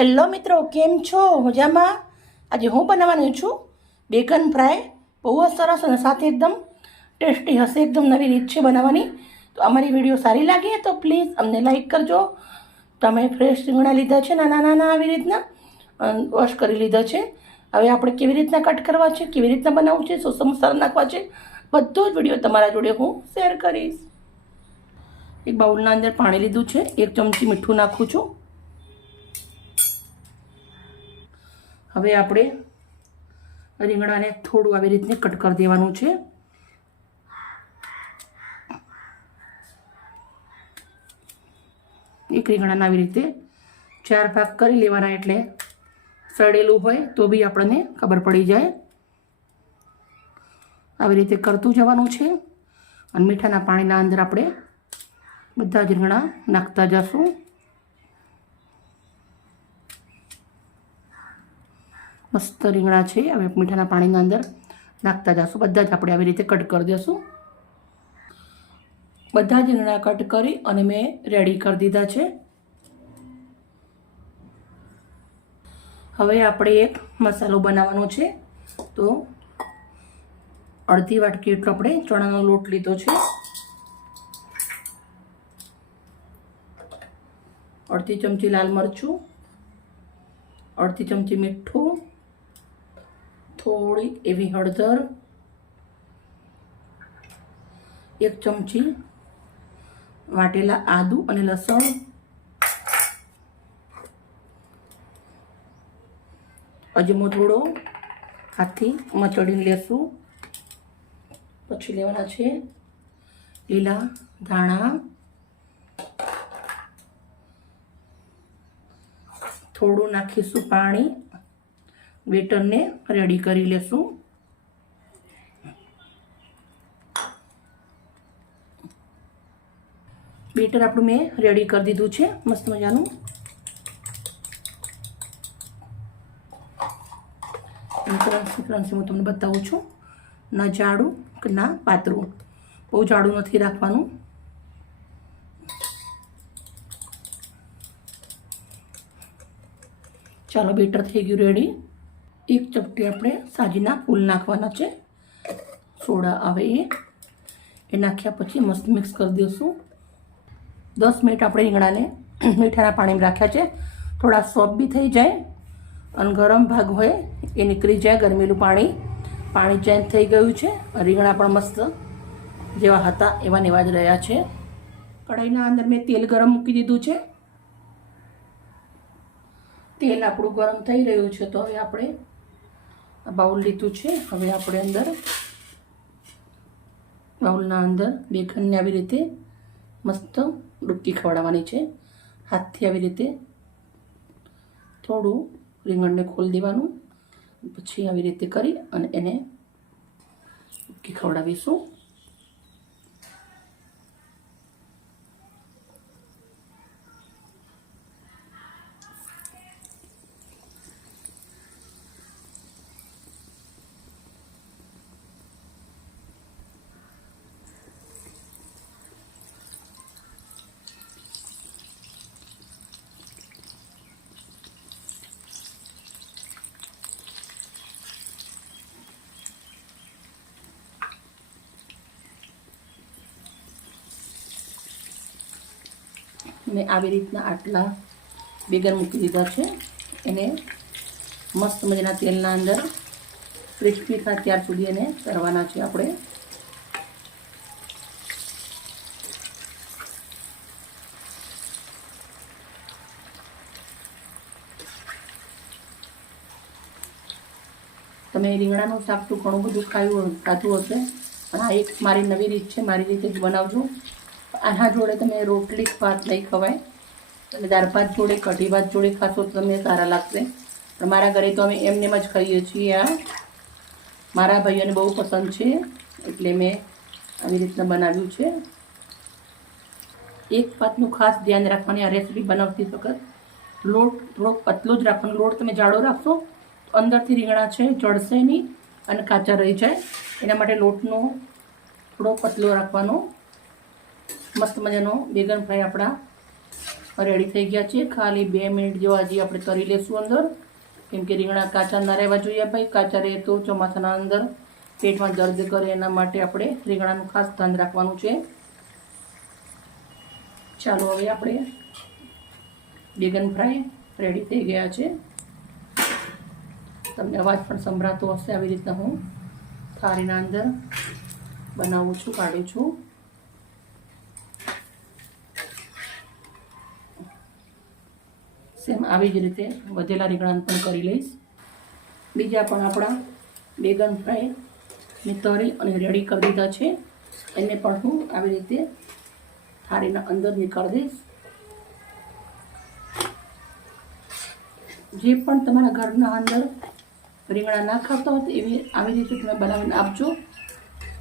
Hello મિત્રો, કેમ છો? મજામાં? આજે હું બનાવવાની છું બેગન ફ્રાય. બહુ જ સરસ અને સાથે એકદમ ટેસ્ટી હશે. એકદમ નવી રીત છે બનાવવાની. તો અમારી વિડીયો સારી લાગે તો પ્લીઝ અમને લાઈક કરજો. તમે ફ્રેશ રીંગણા લીધા છે, નાના નાના આવી રીતના વોશ કરી લીધા છે. હવે આપણે કેવી રીતના કટ કરવા છે, કેવી રીતના બનાવવું છે, શું મસાલા નાખવા છે, બધો જ વિડીયો તમારા જોડે હું શેર કરીશ. એક બાઉલના અંદર પાણી લીધું છે, 1 ચમચી મીઠું નાખું છું. હવે આપણે રીંગણાને થોડું આવી રીતે કટ કરી દેવાનું છે. એક રીંગણાના આવી રીતે 4 ભાગ કરી લેવાના, એટલે સડેલું હોય તો બી આપણને ખબર પડી જાય. આવી રીતે કરતું જવાનું છે અને મીઠાના પાણીના અંદર આપણે બધા જ રીંગણા નાખતા જશું. મસ્ત રીંગણા છે. હવે મીઠાના પાણીના અંદર નાખતા જશું. બધા જ આપણે આવી રીતે કટ કરી દઈશું. બધા જ રીંગણા કટ કરી અને મેં રેડી કરી દીધા છે. હવે આપણે એક મસાલો બનાવવાનો છે. તો અડધી વાટકી એટલો આપણે ચણાનો લોટ લીધો છે. અડધી ચમચી લાલ મરચું, અડધી ચમચી મીઠું, થોડી એવી હળદર, 1 ચમચી વાટેલા આદુ અને લસણ, અજમો થોડો હાથથી મચડીને લેશું. પછી લેવાના છે લીલા ધાણા, થોડું નાખીશું પાણી. બેટરને રેડી કરી લેશું. બેટર આપણું મેં રેડી કરી દીધું છે મસ્ત મજાનું. કન્સિસ્ટન્સી હું તમને બતાવું છું. ના જાડું કે ના પાતળું, બહુ જાડું નથી રાખવાનું. ચાલો, બેટર થઈ ગયું રેડી. 1 ચપટી આપણે સાજીના ફૂલ નાખવાના છે. સોડા આવે એ નાખ્યા પછી મસ્ત મિક્સ કરી દઈશું. 10 મિનિટ આપણે રીંગણાને મીઠાના પાણીમાં રાખ્યા છે. થોડા સોફ્ટ બી થઈ જાય અને ગરમ ભાગ હોય એ નીકળી જાય. ગરમેલું પાણી ચેન્જ થઈ ગયું છે. રીંગણા પણ મસ્ત જેવા હતા એવા ને એવા જ રહ્યા છે. કઢાઈના અંદર મેં તેલ ગરમ મૂકી દીધું છે. તેલ આપણું ગરમ થઈ રહ્યું છે. તો હવે આપણે બાઉલ લીધું છે. હવે આપણે બાઉલના અંદર બેગનને આવી રીતે મસ્ત ડૂબકી ખવડાવવાની છે. હાથથી આવી રીતે થોડું રીંગણને ખોલી દેવાનું. પછી આવી રીતે કરી અને એને ડૂબકી ખવડાવીશું. મેં આવી રીતના આટલા બેગન મૂકી દીધા છે. એને મસ્ત મજાના તેલના અંદર ક્રિસ્પી થાય ત્યાર સુધી એને તળવાના છે આપણે. તમે રીંગણાનું શાક તો ઘણું બધું ખાધું હશે, પણ આ એક મારી નવી રીત છે. મારી રીતે જ બનાવજો. આના જોડે તમે રોટલી ભાત નહીં ખવાય. તમે દાળ ભાત જોડે, કઢી ભાત જોડે ખાશો તો તમને સારા લાગશે. પણ મારા ઘરે તો અમે એમને જ ખાઈએ છીએ. આ મારા ભાઈઓને બહુ પસંદ છે એટલે મેં આવી રીતના બનાવ્યું છે. એક વાતનું ખાસ ધ્યાન રાખવાની આ રેસીપી બનાવતી વખત, લોટ થોડોક પતલો જ રાખવાનો. લોટ તમે જાડો રાખશો તો અંદરથી રીંગણા છે જળશે નહીં અને કાચા રહી જાય. એના માટે લોટનો થોડો પતલો રાખવાનો. મસ્ત મજાનો બેગન ફ્રાય આપણા રેડી થઈ ગયા છે. ખાલી 2 મિનિટ જેવા હજી આપણે કરી લેશું અંદર, કેમ કે રીંગણા કાચા ના રહેવા જોઈએ ભાઈ. કાચા રહે તો ચોમાસાના અંદર પેટમાં દર્દ કરે, એના માટે આપણે રીંગણાનું ખાસ ધ્યાન રાખવાનું છે. ચાલો હવે આપણે બેગન ફ્રાય રેડી થઈ ગયા છે. તમને અવાજ પણ સંભળાતો હશે. આવી રીતના હું થાળીના અંદર બનાવું છું, કાઢું છું. સેમ આવી જ રીતે વધેલા રીંગણાને પણ કરી લઈશ. બીજા પણ આપણા બેગન ફ્રાય મેં તળી અને રેડી કરી દીધા છે. એને પણ હું આવી રીતે થાળીના અંદર નીકાળી દઈશ. જે પણ તમારા ઘરના અંદર રીંગણા ના ખાતા હોય એવી આવી રીતે તમે બનાવીને આપજો.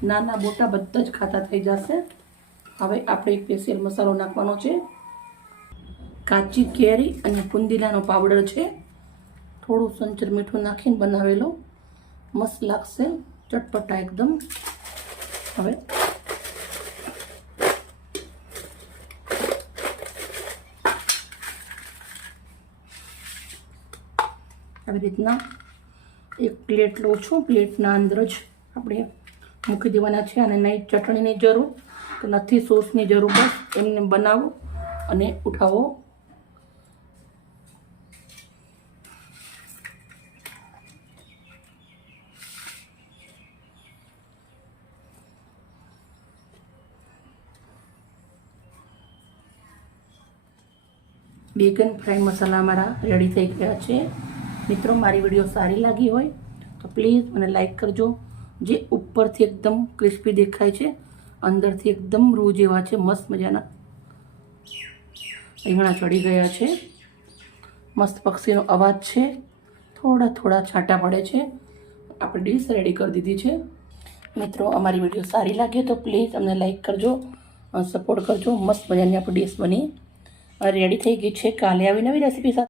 નાના મોટા બધા જ ખાતા થઈ જશે. હવે આપણે એક સ્પેશિયલ મસાલો નાખવાનો છે. કાચી કેરી અને પુદીનાનો પાવડર છે. થોડું સંચર મીઠું નાખીને બનાવેલો, મસ્ત લાગશે, ચટપટા એકદમ. હવે આવી રીતના એક પ્લેટ લઉં છું. પ્લેટના અંદર જ આપણે મૂકી દેવાના છે. અને નહીં ચટણીની જરૂર તો નથી, સોસની જરૂર, બસ એમને બનાવો અને ઉઠાવો. બેગન ફ્રાય મસાલા મારા રેડી થઈ ગયા છે. મિત્રો, મારી વિડીયો સારી લાગી હોય તો પ્લીઝ મને લાઈક કરજો. જે ઉપરથી એકદમ ક્રિસ્પી દેખાય છે, અંદરથી એકદમ રૂ જેવા છે. મસ્ત મજાના રીંગણા ચડી ગયા છે. મસ્ત પક્ષીનો અવાજ છે. થોડા થોડા છાંટા પડે છે. આપણે ડીશ રેડી કરી દીધી છે. મિત્રો, અમારી વિડીયો સારી લાગે તો પ્લીઝ અમને લાઈક કરજો, સપોર્ટ કરજો. મસ્ત મજાની આપણી ડીશ બની રેડી થઈ ગઈ છે. કાલે આવી નવી રેસીપી સાથે